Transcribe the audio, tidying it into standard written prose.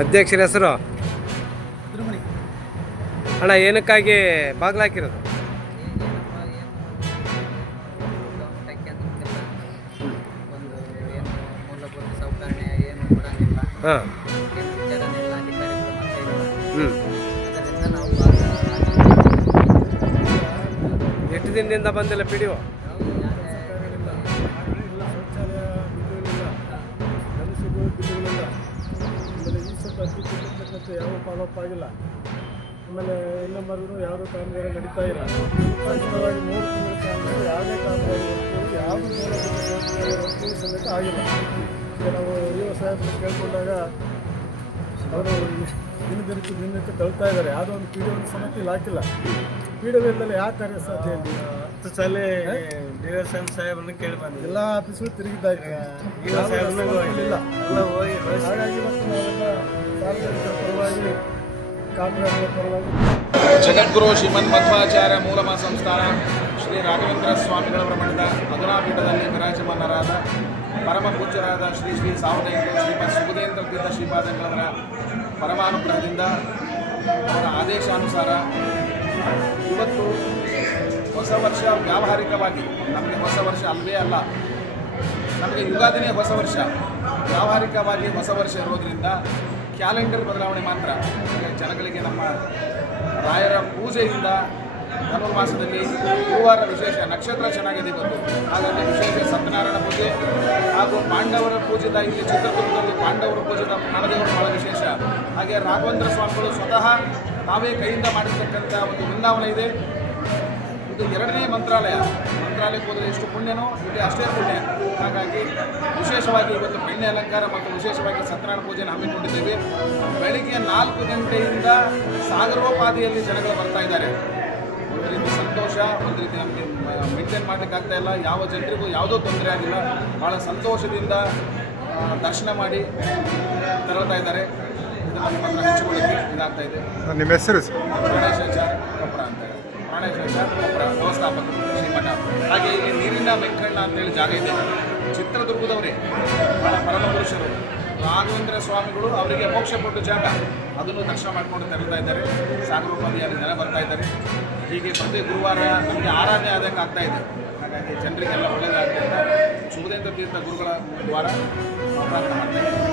ಅಧ್ಯಕ್ಷರ ಹೆಸರು ಅಣ್ಣ, ಏನಕ್ಕಾಗಿ ಬಾಗ್ಲಾಕಿರೋದು? ಹಾಂ. ಎಷ್ಟು ದಿನದಿಂದ ಬಂದಿಲ್ಲ ಪಿ ಡಿ ಒ? ಯಾವ ಫಾಲೋಅಪ್ ಆಗಿಲ್ಲ. ಆಮೇಲೆ ಇನ್ನೊಬ್ಬರು ಯಾವುದೋ ಕಾಮಗಾರಿ ನಡೀತಾ ಇಲ್ಲ. ಖಂಡಿತವಾಗಿ 3 ತಿಂಗಳ ಕಾಮಗಾರಿ ಯಾವುದೇ ಕಾಮಗಾರಿ ಯಾವುದು ಮೂಲಭೂತ ಸಮೇತ ಆಗಿಲ್ಲ. ಈಗ ನಾವು ಇಒ ಸಾಹೇಬರು ಕೇಳ್ಕೊಂಡಾಗ ಅವರು ದಿನಕ್ಕೆ ತಳ್ತಾ ಇದ್ದಾರೆ. ಯಾವುದೋ ಒಂದು ಪಿ ಡಿ ಒ ಸಮೇತ ಇಲ್ಲಿ ಹಾಕಿಲ್ಲ. ಪಿ ಡಿ ಒ ಇಲ್ಲದೆ ಯಾವ ಕಾರ್ಯ ಸಾಧ್ಯ ಇಲ್ಲ. 10 ಸಲ ಡಿ ಎಸ್ ಎಂ ಸಾಹೇಬ್ರನ್ನ ಕೇಳಿ ಬಂದಿದೆ. ಎಲ್ಲ ಆಫೀಸ್ಗಳು ತಿರುಗಿದ್ದಾಯ್ತು. ಇಲ್ಲ ಹಾಗಾಗಿ ಇವತ್ತು ನಾವೆಲ್ಲ ಸಾರ್ವಜನಿಕರ ಪರವಾಗಿ ಕಾಮಗಾರಿಗಳ ಪರವಾಗಿ ಜಗದ್ಗುರು ಶ್ರೀಮನ್ಮಧ್ವಾಚಾರ್ಯ ಮೂಲಮ ಸಂಸ್ಥಾನ ಶ್ರೀ ರಾಘವೇಂದ್ರ ಸ್ವಾಮಿಗಳವರ ಮಠದ ಅಧುನಾಪೀಠದಲ್ಲಿ ವಿರಾಜಮಾನರಾದ ಪರಮ ಪೂಜ್ಯರಾದ ಶ್ರೀ ಶ್ರೀ ಸಾವಧೇಂದ್ರ ಶ್ರೀಮತ್ ಸುಬುಧೇಂದ್ರ ತೀರ್ಥ ಶ್ರೀಪಾದಂಗಳವರ ಪರಮಾನುಗ್ರಹದಿಂದ ಅವರ ಆದೇಶಾನುಸಾರ ಇವತ್ತು ಹೊಸ ವರ್ಷ ವ್ಯಾವಹಾರಿಕವಾಗಿ ನಮಗೆ ಹೊಸ ವರ್ಷ ಅಲ್ಲವೇ ಅಲ್ಲ, ನಮಗೆ ಯುಗಾದಿನೇ ಹೊಸ ವರ್ಷ. ವ್ಯಾವಹಾರಿಕವಾಗಿ ಹೊಸ ವರ್ಷ ಇರೋದರಿಂದ ಕ್ಯಾಲೆಂಡರ್ ಬದಲಾವಣೆ ಮಾತ್ರ. ಜನಗಳಿಗೆ ನಮ್ಮ ರಾಯರ ಪೂಜೆಯಿಂದ ಧನುರ್ಮಾಸದಲ್ಲಿ ಗುರುವಾರ ವಿಶೇಷ ನಕ್ಷತ್ರ ಚೆನ್ನಾಗಿದೆ ಇವತ್ತು, ಹಾಗಾಗಿ ವಿಶೇಷ ಸತ್ಯನಾರಾಯಣ ಪೂಜೆ ಹಾಗೂ ಪಾಂಡವರ ಪೂಜಿತ ಇಲ್ಲಿ ಚಿತ್ರದುರ್ಗದಲ್ಲಿ ಪಾಂಡವರ ಪೂಜಿತ ಪ್ರಾಣದೇವರು ಬಹಳ ವಿಶೇಷ. ಹಾಗೆ ರಾಘವೇಂದ್ರ ಸ್ವಾಮಿಗಳು ಸ್ವತಃ ತಾವೇ ಕೈಯಿಂದ ಮಾಡಿರ್ತಕ್ಕಂಥ ಒಂದು ವೃಂದಾವನ ಇದೆ. ಇದು 2ನೇ ಮಂತ್ರಾಲಯಕ್ಕೆ ಹೋದರೆ ಎಷ್ಟು ಪುಣ್ಯನೋ ಇಲ್ಲಿ ಅಷ್ಟೇ ಪುಣ್ಯ. ಹಾಗಾಗಿ ವಿಶೇಷವಾಗಿ ಇವತ್ತು ಬೆಣ್ಣೆ ಅಲಂಕಾರ ಮತ್ತು ವಿಶೇಷವಾಗಿ ಸತ್ಯನಾರಾಯಣ ಪೂಜೆಯನ್ನು ಹಮ್ಮಿಕೊಂಡಿದ್ದೇವೆ. ಬೆಳಿಗ್ಗೆ 4 ಗಂಟೆಯಿಂದ ಸಾಗರೋಪಾದಿಯಲ್ಲಿ ಜನಗಳು ಬರ್ತಾ ಇದ್ದಾರೆ. ಒಂದು ರೀತಿ ಸಂತೋಷ, ಒಂದು ರೀತಿ ನಮಗೆ ಮೇಂಟೈನ್ ಮಾಡಲಿಕ್ಕೆ ಆಗ್ತಾ ಇಲ್ಲ. ಯಾವ ಜನರಿಗೂ ಯಾವುದೋ ತೊಂದರೆ ಆಗಿಲ್ಲ. ಭಾಳ ಸಂತೋಷದಿಂದ ದರ್ಶನ ಮಾಡಿ ತೆರಳ್ತಾ ಇದ್ದಾರೆ. ಇದನ್ನು ನಿಮ್ಮ ಹತ್ರ ಹಂಚಿಕೊಳ್ಳಿಕ್ಕೆ ಇದಾಗ್ತಾ ಇದೆ. ನಿಮ್ಮ ಹೆಸರು? ಪ್ರಾಣೇಶಾಚಾರ್ಯ ಕೊಪ್ಪರ ಅಂತ ಹೇಳಿ. ಪ್ರಾಣೇಶಾಚಾರ್ಯ ಕೊಪ್ಪರ ವ್ಯವಸ್ಥಾಪಕರು ಶ್ರೀಮಠ. ಹಾಗೆ ಇಲ್ಲಿ ನೀರಿನ ವೆಂಕಣ್ಣ ಅಂತೇಳಿ ಜಾಗ ಇದೆ. ಚಿತ್ರದುರ್ಗದವರೇ ಭಾಳ ಪರಮ ಪುರುಷರು ರಾಘವೇಂದ್ರ ಸ್ವಾಮಿಗಳು ಅವರಿಗೆ ಮೋಕ್ಷ ಕೊಟ್ಟು ಜಾಗ, ಅದನ್ನು ದರ್ಶನ ಮಾಡಿಕೊಂಡು ತೆರಳ್ತಾ ಇದ್ದಾರೆ. ಸಾಗರೋಪಾದಿಯಲ್ಲಿ ಜನ ಬರ್ತಾ ಇದ್ದಾರೆ. ಹೀಗೆ ಪ್ರತಿ ಗುರುವಾರ ನಮಗೆ ಆರಾಧನೆ ಆದಂಗೆ ಆಗ್ತಾ ಇದೆ. ಹಾಗಾಗಿ ಜನರಿಗೆಲ್ಲ ಒಳ್ಳೆಯದಾಗ್ತದೆ ಅಂತ ಸುಬುಧೇಂದ್ರ ತೀರ್ಥ ಗುರುಗಳ ದ್ವಾರ ಪ್ರಾರ್ಥನೆ ಮಾಡ್ತಾ ಇದ್ದಾರೆ.